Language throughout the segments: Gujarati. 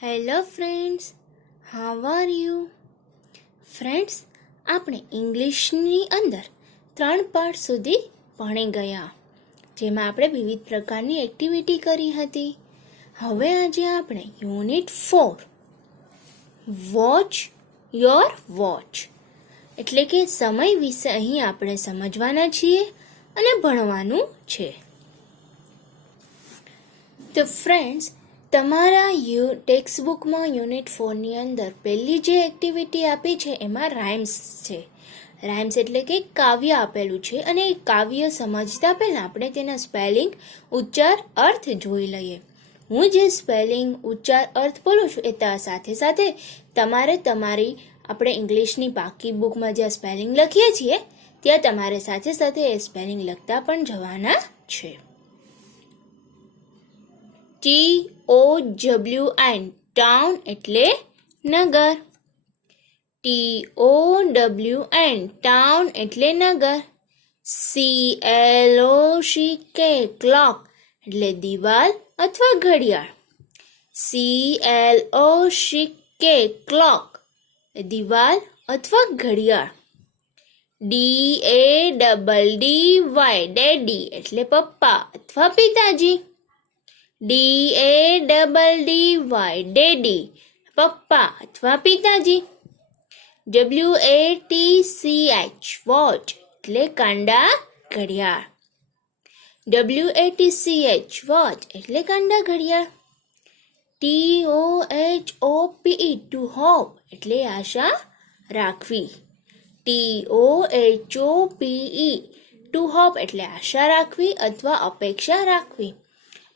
Hello friends, how are you? Friends, આપણે ઇંગ્લિશની અંદર 3 પાઠ સુધી ભણી ગયા, જેમાં આપણે વિવિધ પ્રકારની એક્ટિવિટી કરી હતી. હવે આજે આપણે યુનિટ 4 વોચ યોર વોચ એટલે કે સમય વિશે અહીં આપણે સમજવાના છીએ અને ભણવાનું છે. તો ફ્રેન્ડ્સ, તમારા ટેક્સ્ટ બુકમાં યુનિટ 4ની અંદર પહેલી જે એક્ટિવિટી આપી છે એમાં રાઇમ્સ છે. રાઇમ્સ એટલે કે કાવ્ય આપેલું છે અને એ કાવ્ય સમજતા પહેલાં આપણે તેના સ્પેલિંગ, ઉચ્ચાર, અર્થ જોઈ લઈએ. હું જે સ્પેલિંગ, ઉચ્ચાર, અર્થ બોલું છું એ સાથે સાથે તમારે તમારી આપણે ઇંગ્લિશની બાકી બુકમાં જ્યાં સ્પેલિંગ લખીએ છીએ ત્યાં તમારે સાથે સાથે એ સ્પેલિંગ લખતા પણ જવાના છે. TOWN ટાઉન એટલે નગર. TOWN ટાઉન એટલે નગર. CLOCK ક્લોક એટલે દિવાલ અથવા ઘડિયાળ. CLOCK ક્લોક દિવાલ અથવા ઘડિયાળ. DADDY ડેડી એટલે પપ્પા અથવા પિતાજી. DADDY ડેડી પપ્પા અથવા પિતાજી. WATCH વોચ એટલે કાંડા ઘડિયાળ. WATCH વોચ એટલે કાંડા ઘડિયાળ. TOHOPE ટુ હોપ એટલે આશા રાખવી. TOHOPE ટુ હોપ એટલે આશા રાખવી અથવા અપેક્ષા રાખવી.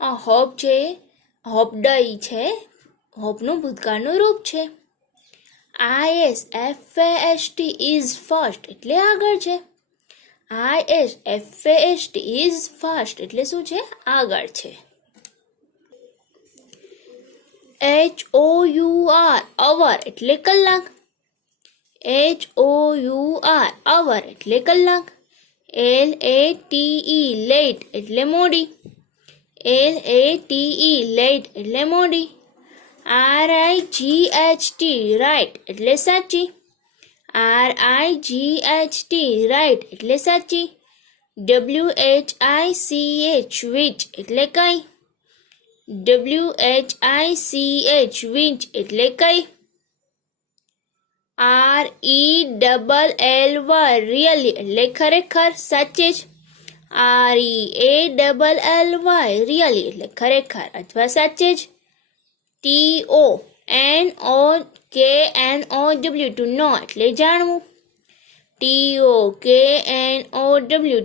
આ હોપ છે, હોપડઈ છે, હોપનું ભૂતકાળનું રૂપ છે. ISFAST ઇઝ ફર્સ્ટ એટલે આગળ છે. ISFAST ઇઝ ફર્સ્ટ એટલે શું છે? આગળ છે. HOUR અવર એટલે કલાક. HOUR અવર એટલે કલાક. LATE લેટ એટલે મોડી. LATE લેટ એટલે મોડી. RIGHT રાઈટ એટલે સાચી. RIGHT રાઈટ એટલે સાચી. WHICH વિચ એટલે કઈ. WHICH વિચ એટલે કઈ. RELLY રિયલી એટલે ખરેખર, સાચે જ. RELLY રિયલી એટલે ખરેખર અથવા સાચે જ. TONOKNOW ટુ નો એટલે જાણવું. TOKNOW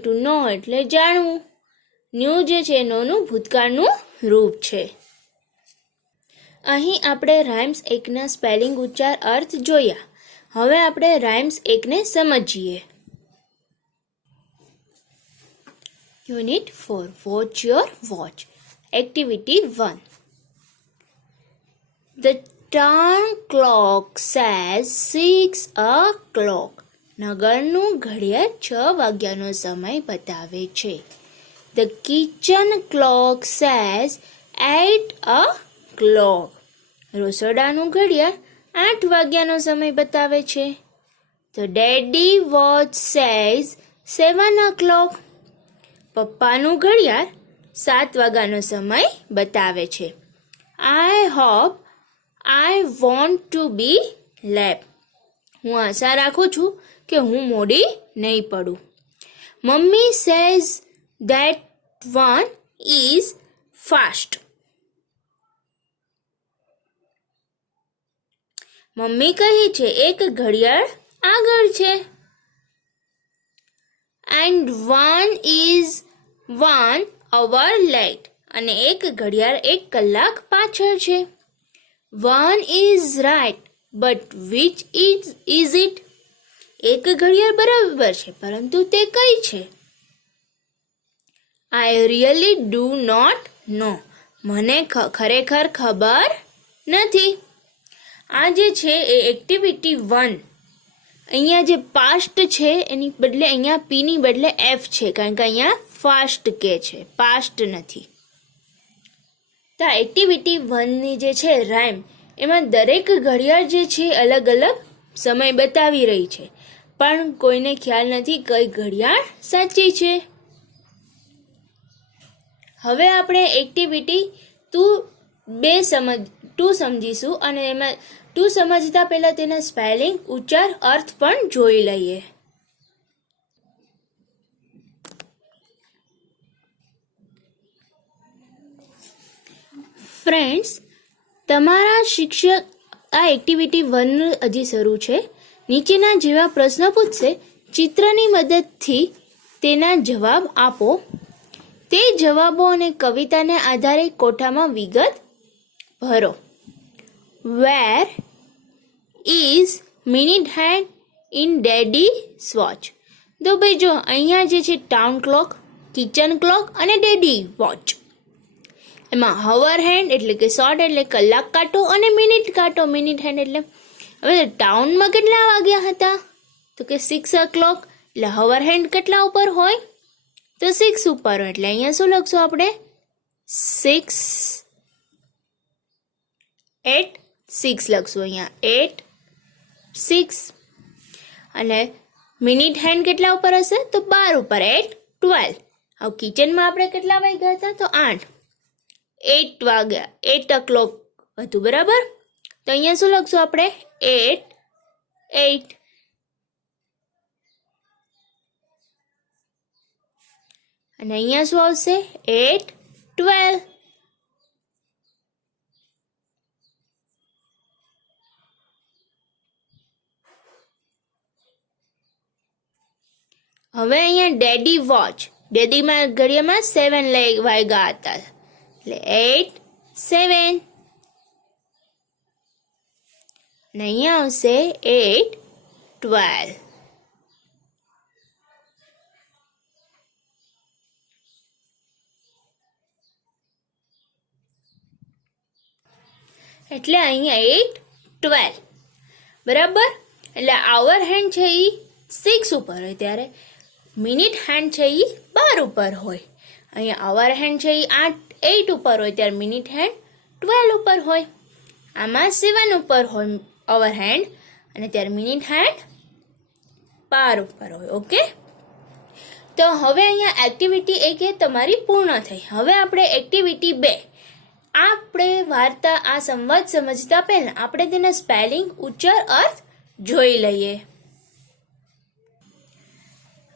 ટુ નો એટલે જાણવું. ન્યૂ જે છે નોનું ભૂતકાળનું રૂપ છે. અહીં આપણે રાઇમ્સ 1ના સ્પેલિંગ, ઉચ્ચાર, અર્થ જોયા. હવે આપણે રાઇમ્સ 1ને સમજીએ. Unit 4 watch your watch. Activity 1. The town clock says 6 o'clock. નગરનું ઘડિયાળ 6 વાગ્યાનો સમય બતાવે છે. The kitchen clock says 8 o'clock. રસોડાનું ઘડિયાળ 8 વાગ્યાનો સમય બતાવે છે. The daddy watch says 7 o'clock. પપ્પાનું ઘડિયાળ 7 વાગ્યાનો સમય બતાવે છે. I hope I want to be late. હું આશા રાખું છું કે હું મોડી નહીં પડું. Mummy says that one is fast. Mummy કહે છે એક ઘડિયાળ આગળ છે. And one is 1 hour late. અને એક ઘડિયાળ 1 કલાક પાછળ છે. One is right, but which is it? એક ઘડિયાળ બરાબર છે, પરંતુ તે કઈ છે? I really do not know. મને ખરેખર ખબર નથી. આ જે છે એ એક્ટિવિટી 1. અહીંયા જે પાસ્ટ છે એની બદલે અહીંયા પીની બદલે એફ છે, કારણ કે અહીંયા ફાસ્ટ કે છે, પાસ્ટ નથી. તો એક્ટિવિટી 1ની જે છે રાઇમ એમાં દરેક ઘડિયાળ જે છે અલગ અલગ સમય બતાવી રહી છે, પણ કોઈને ખ્યાલ નથી કઈ ઘડિયાળ સાચી છે. હવે આપણે એક્ટિવિટી ટુ સમજીશું અને એમાં ટુ સમજતા પહેલા તેના સ્પેલિંગ, ઉચ્ચાર, અર્થ પણ જોઈ લઈએ. ફ્રેન્ડ્સ, તમારા શિક્ષક આ એક્ટિવિટી 1 હજી શરૂ છે. નીચેના જેવા પ્રશ્નો પૂછશે, ચિત્રની મદદથી તેના જવાબ આપો. તે જવાબો અને કવિતાને આધારે કોઠામાં વિગત ભરો. Where is minute hand in daddy's watch? તો ભાઈ જો અહીંયા જે છે ટાઉન ક્લોક, કિચન ક્લોક અને ડેડી વોચ. એમાં હવર હેન્ડ એટલે કે શોર્ટ એટલે કલાક કાંટો અને મિનિટ કાંટો, મિનિટ હેન્ડ એટલે હવે ટાઉનમાં કેટલા વાગ્યા હતા? તો કે 6 o'clock. એટલે હવર હેન્ડ કેટલા ઉપર હોય? તો 6 ઉપર હોય. એટલે અહીંયા શું લખશું આપણે? 6 8 6 લખશું અહીંયા 8 6. અને મિનિટ હેન્ડ કેટલા ઉપર હશે? તો 12 ઉપર 8 12. હવે કિચનમાં આપણે કેટલા વાગ્યા હતા? તો 8 વાગ્યા, 8 o'clock હતું, બરાબર? તો અહીંયા શું લખશું આપણે? 8 8. અને અહીંયા શું આવશે? 8 12. હવે અહીંયા ડેડી વોચ, ડેડીમાં ઘડિયાળમાં 7 વાગ્યા હતા એટલે 8 7. અને અહીંયા આવશે 8 12. એટલે અહીંયા 8 12, બરાબર? એટલે આવર હેન્ડ છે એ 6 ઉપર હોય ત્યારે મિનિટ હેન્ડ છે એ 12 ઉપર હોય. અહીંયા આવર હેન્ડ છે એ 8 ઉપર હોય ત્યારે મિનિટ હેન્ડ 12 ઉપર હોય. આમાં 7 ઉપર હોય અવર હેન્ડ અને ત્યારે મિનિટ હેન્ડ 12 ઉપર હોય. ઓકે, તો હવે અહીંયા એક્ટિવિટી 1 એ તમારી પૂર્ણ થઈ. હવે આપણે એક્ટિવિટી 2, આપણે વાર્તા આ સંવાદ સમજતા પહેલા આપણે તેના સ્પેલિંગ, ઉચ્ચાર, અર્થ જોઈ લઈએ.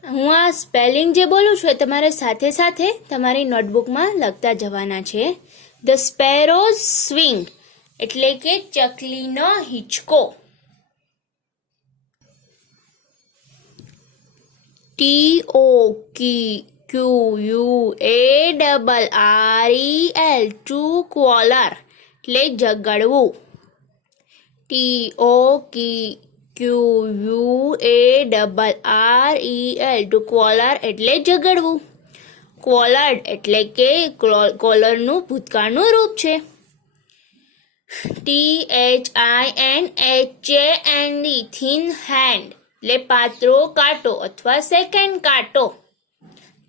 હું આ સ્પેલિંગ જે બોલું છું એ તમારે સાથે સાથે તમારી નોટબુકમાં લખતા જવાના છે. ધ સ્પેરોઝ સ્વિંગ એટલે કે ચકલીનો હિંચકો. TOQUARREL ટુ કોલર એટલે ઝઘડવું. TOQUARREL ટુ કોલર એટલે ઝઘડવું. કોલર્ડ એટલે કે કોલરનું ભૂતકાળનું રૂપ છે. THINHAND થિન હેન્ડ એટલે પાતળો કાંટો અથવા સેકન્ડ કાંટો.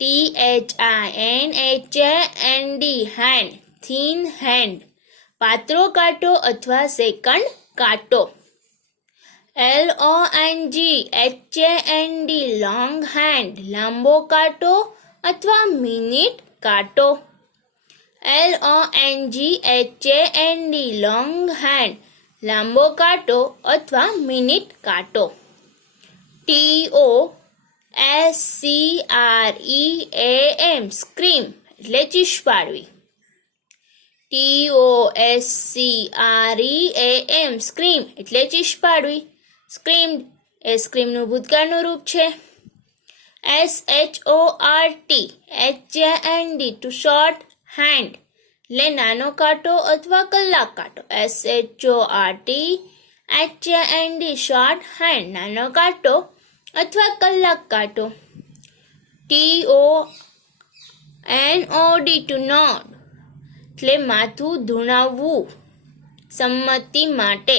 THINHAND હેન્ડ થિન હેન્ડ પાતળો કાંટો અથવા સેકન્ડ કાંટો. LONGHAND લોંગ હેન્ડ લાંબો કાંટો અથવા મિનિટ કાંટો. LONGHAND લોંગ હેન્ડ લાંબો કાંટો અથવા મિનિટ કાંટો. TOSCREAM સ્ક્રીમ એટલે ચીસ પાડવી. TOSCREAM સ્ક્રીમ એટલે ચીસ પાડવી. સ્ક્રીમ્ડ એ સ્ક્રીમનું ભૂતકાળનું રૂપ છે. SHORTHAND ટુ શોર્ટ હેન્ડ એટલે નાનો કાંટો અથવા કલાક કાંટો. SHORTHAND શોર્ટ હેન્ડ નાનો કાંટો અથવા કલાક કાંટો. TONOD ટુ નોડ એટલે માથું ધુણાવવું સંમતિ માટે.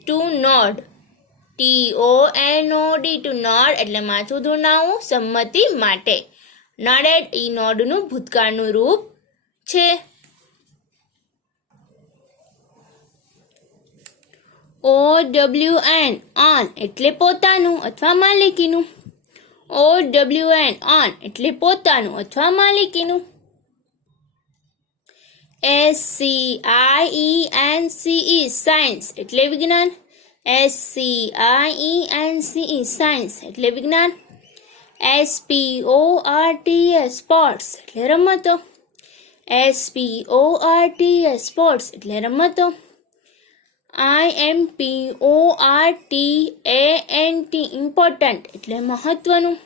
To nod TONOD to nod એટલે માથું ધુણાવવું સંમતિ માટે. નોડેડ એ નોડનું ભૂતકાળનું રૂપ છે. OWN ઓન એટલે પોતાનું અથવા માલિકીનું. OWN ઓન એટલે પોતાનું અથવા માલિકીનું. SCIENCE સાયન્સ એટલે વિજ્ઞાન. SCIENCE સાયન્સ એટલે વિજ્ઞાન. SPORTS સ્પોર્ટ્સ એટલે રમતો. SPORTS સ્પોર્ટ્સ એટલે રમતો. IMPORTANT ઇમ્પોર્ટન્ટ એટલે મહત્વનું.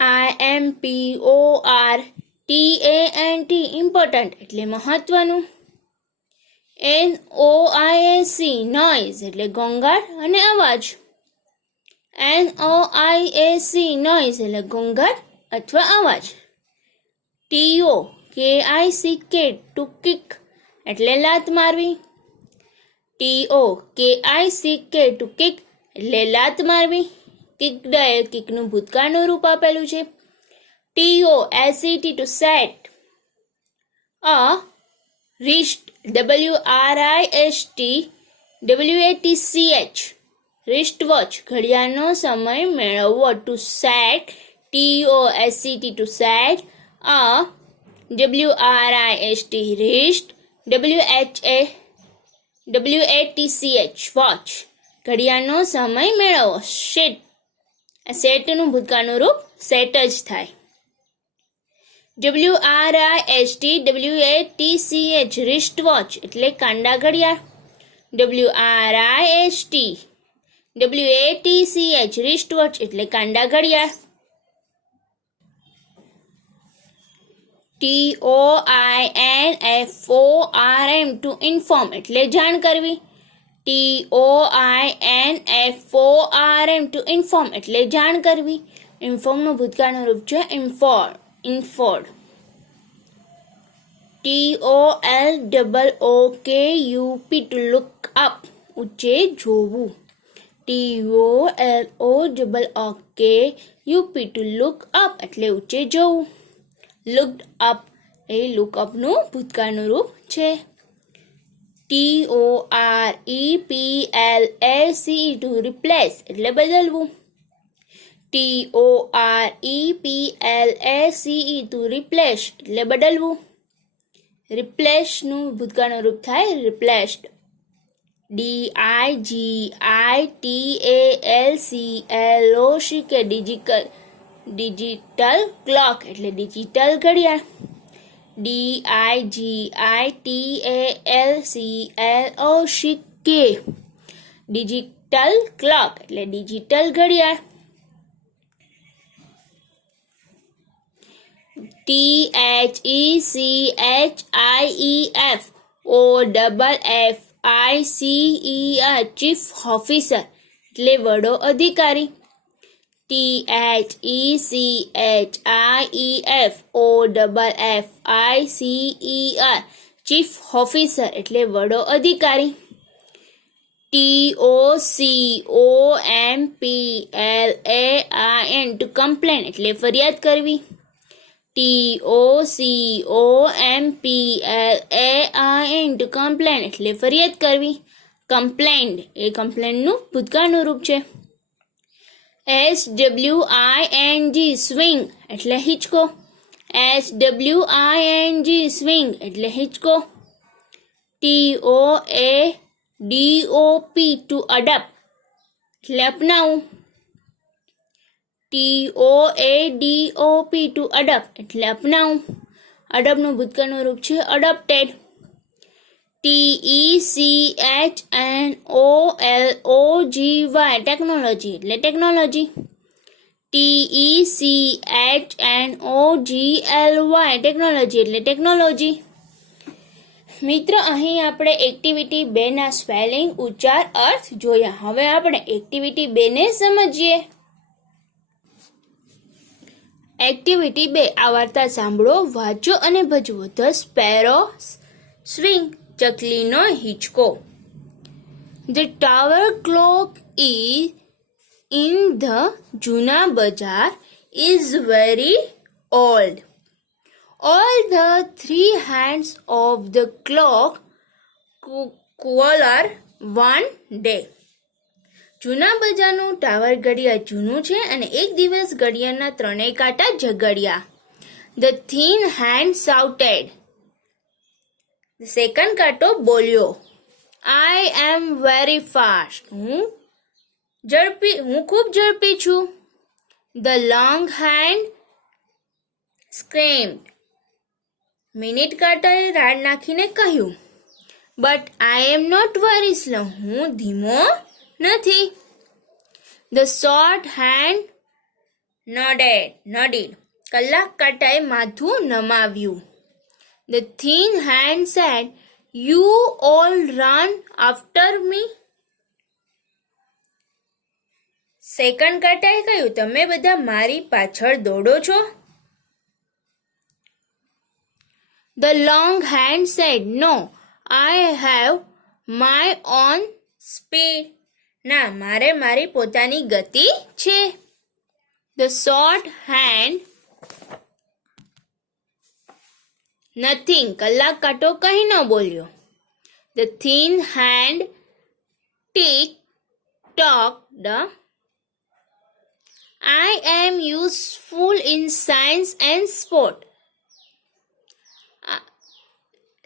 IMPORTANT ઇમ્પોર્ટન્ટ એટલે મહત્વનું. NOISE નોઇઝ એટલે ઘોંઘાટ અને અવાજ. NOISE નોઇઝ એટલે ઘોંઘાટ અથવા અવાજ. TO KICK ટુ કિક એટલે લાત મારવી. TO KICK ટુ કિક એટલે લાત મારવી. કિક્ડ એ કિકનું ભૂતકાળનું રૂપ આપેલું છે. TOSET to set a wrist WRIST wrist watch ઘડિયાળનો સમય મેળવવો. To set TOSET to set a WRIST wrist WATCH watch ઘડિયાળનો સમય મેળવવો. સેટનું ભૂતકાળનું રૂપ સેટ જ થાય. WRIST WATCH રિસ્ટ વોચ એટલે કાંડા ઘડિયાળ. WRIST WATCH રિસ્ટ વોચ એટલે કાંડા ઘડિયાળ. TOINFORM ટુ ઇન્ફોર્મ એટલે જાણ કરવી. TOINFORM ટુ ઇન્ફોર્મ એટલે જાણ કરવી. ઇન્ફોર્મનું ભૂતકાળનું રૂપ છે ઇન્ફોર્ડ. TOLOOKUP ટુ લુક અપ ઊંચે જોવું. TOLOOKUP ટુ લુક અપ એટલે ઊંચે જોવું. લુક્ડ અપ એ લુકઅપનું ભૂતકાળનું રૂપ છે. TOREPLACE ટુ રિપ્લેસ એટલે બદલવું. TOREPLACE ટુ રિપ્લેસ એટલે બદલવું. રિપ્લેસનું ભૂતકાળનું રૂપ થાય રિપ્લેસ્ડ. DIGITALCLOC કે ડિજિટલ ક્લોક એટલે ડિજિટલ ઘડિયાળ. DIGITALCLOC ડિજિટલ ક્લોક એટલે ડિજિટલ ઘડિયાળ. THECHIEFOFFICER ચીફ ઓફિસર એટલે વડો અધિકારી. THECHIEFOFFICER ચીફ ઓફિસર એટલે વડો અધિકારી. TOCOMPLAIN ટુ કમ્પ્લેન એટલે ફરિયાદ કરવી. TOCOMPLAIN ટુ કમ્પ્લેન એટલે ફરિયાદ કરવી. કમ્પ્લેન્ડ એ કમ્પ્લેનનું ભૂતકાળનું રૂપ છે. SWING સ્વિંગ એટલે હિંચકો. SWING સ્વિંગ એટલે હિંચકો. TOADOP ટુ અડપ્ટ એટલે અપનાવવું. TOADOP ટુ અડપ્ટ એટલે અપનાવવું. અડપ્ટનું ભૂતકાળનું રૂપ છે અડપ્ટેડ. TECHNOLOGY ટેકનોલોજી એટલે ટેકનોલોજી. TECHNOGLY ટેકનોલોજી એટલે ટેકનોલોજી. મિત્ર, અહીં આપણે એક્ટિવિટી 2 ના સ્પેલિંગ, ઉચ્ચાર, અર્થ જોયા. હવે આપણે એક્ટિવિટી 2 ને સમજીએ. એક્ટિવિટી 2 આ વાર્તા સાંભળો, વાંચો અને ભજવો. ધ સ્પેરો સ્વિંગ ચકલીનો હિંચકો. The tower clock in the જૂના બજાર is very old. All the 3 hands of the clock collar one day. જૂના બજારનું ટાવર ઘડિયાળ જૂનું છે અને એક દિવસ ઘડિયાળના ત્રણેય કાંટા ઝઘડ્યા. The thin hand shouted. The second કાંટો બોલ્યો, I am very fast. હું ખૂબ ઝડપી છું. The long hand screamed. Minute કાંટાએ રાડ નાખીને કહ્યું, But I am not very slow. હું ધીમો નથી. The short hand nodded. કલાક કાંટાએ માથું નમાવ્યું. The thin hand said, You all run after me. Second કાંટાએ કહ્યું, તમે બધા મારી પાછળ દોડો છો. The long hand said, No, I have my own speed. ના, મારે મારી પોતાની ગતિ છે. The short hand nothing. કલાક કાંટો કંઈ ન બોલ્યો. The thin hand tick-tocked. I am useful in science and sport.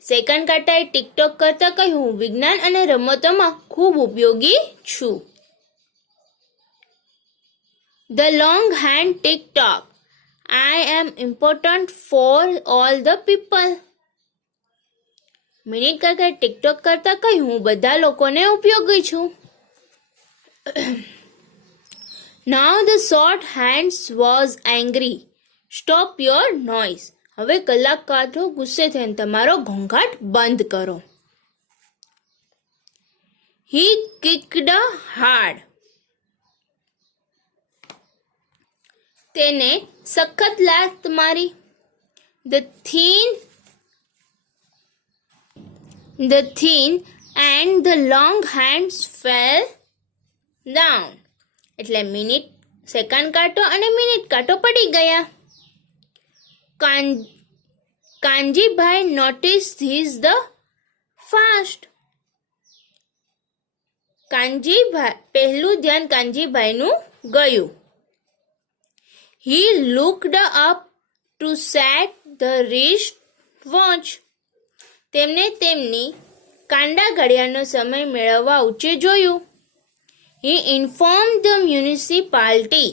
Second કાંટાએ ટિકટોક કરતા કહ્યું, વિજ્ઞાન અને રમતોમાં ખૂબ ઉપયોગી છું. The long hand tick-tock. I am important for all the people. Minute કાંટાએ ટિકટોક કરતા કહ્યું, હું બધા લોકોને ઉપયોગી છું. Now the short hands was angry. Stop your noise. હવે કલાક કાંટો ગુસ્સે થઈને તમારો ઘોંઘાટ બંધ કરો. He kicked hard. તેને સખત લાત મારી. The thin and the long hands fell down. એટલે સેકન્ડ કાંટો અને મિનિટ કાંટો પડી ગયા. Kanjibhai notice this the fast. પહેલું ધ્યાન કાનજીભાઈનું ગયું. He looked up to set the wrist watch. તેમને તેમની કાંડા ઘડિયાળનો સમય મેળવવા ઊંચે જોયું. He informed the municipality.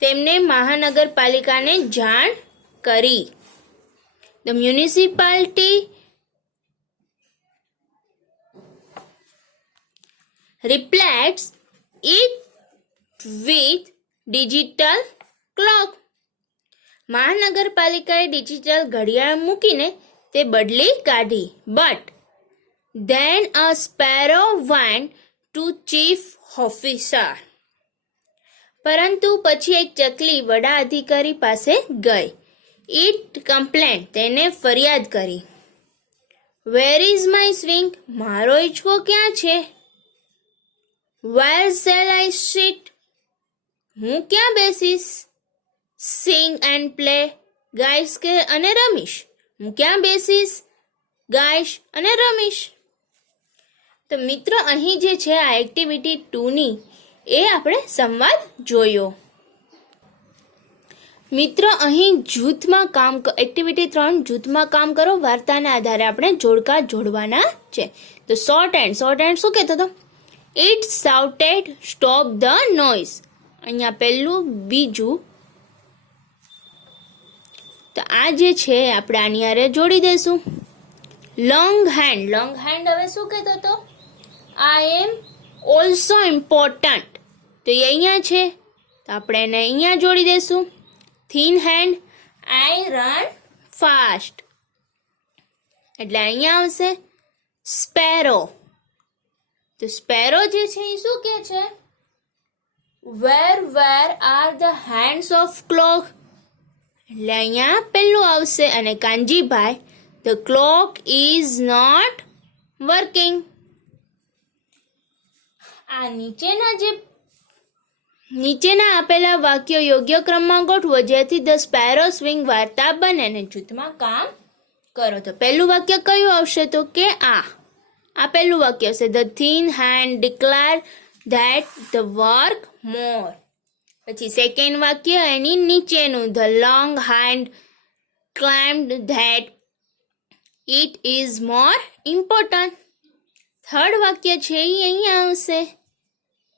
તેમને મહાનગરપાલિકાને જાણ કરી. The municipality replaced it with digital clock. મહાનગરપાલિકાએ ડિજિટલ ઘડિયાળ મૂકીને તે બદલી કાઢી. But then a sparrow went to chief officer. પરંતુ પછી એક ચકલી વડા અધિકારી પાસે ગઈ. It complained. તેને ફરિયાદ કરી. Where is my swing? મારો હિંચકો ક્યાં છે? Where shall I sit? હું ક્યાં બેસીશ? Sing and play. ગાઈશ અને રમીશ. હું ક્યાં બેસીશ? ગાઈશ અને રમીશ. તો મિત્રો, અહીં જે છે આ એક્ટિવિટી 2ની એ આપણે સંવાદ જોયો. મિત્રો, અહીં જૂથમાં કામ એક્ટિવિટી 3 જૂથમાં કામ કરો વાર્તાના આધારે આપણે જોડકા જોડવાના છે. તો શોર્ટ હેન્ડ શું કહેતો હતો? It shouted stop the noise. અહીંયા પહેલું બીજું. તો આ જે છે આપણે આની હારે જોડી દઈશું. લોંગ હેન્ડ હવે શું કહેતો હતો? આઈ એમ ઓલ્સો ઇમ્પોર્ટન્ટ. તો એ અહીંયા છે તો આપણે એને અહીંયા જોડી દઈશું. Thin hand, I run fast. એટલે અહીંયા આવશે સ્પેરો. તો સ્પેરો જે છે એ શું કહે છે? Where are the hands of clock. એટલે અહીંયા પેલું આવશે. અને Kanjibhai, the clock is not working. આ નીચેના આપેલા વાક્યો યોગ્ય ક્રમમાં ગોઠવો જેથી ધ સ્પેરો સ્વિંગ વાર્તા બને અને જૂથમાં કામ કરો. તો પહેલું વાક્ય કયું આવશે? તો કે આ આ પહેલું વાક્ય હશે. The thin hand declare that the work more. પછી સેકન્ડ વાક્ય એની નીચેનું. The long hand claimed that it is more important. Third વાક્ય છે એ અહીંયા આવશે.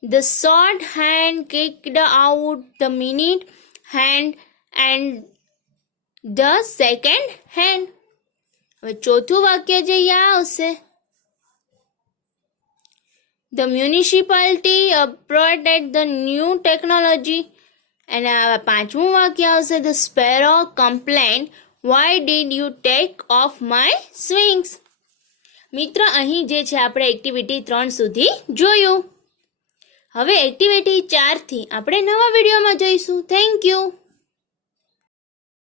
The short hand kicked out the minute hand and the second hand. હવે ચોથું વાક્ય જે અહીંયા આવશે. The municipality upgraded the new technology. અને આ પાંચમું વાક્ય આવશે. The sparrow complained why did you take off my swings. મિત્ર, અહીં જે છે આપણે એક્ટિવિટી 3 સુધી જોયું. હવે એક્ટિવિટી 4 થી આપણે નવા વિડીયોમાં જોઈશું. Thank you.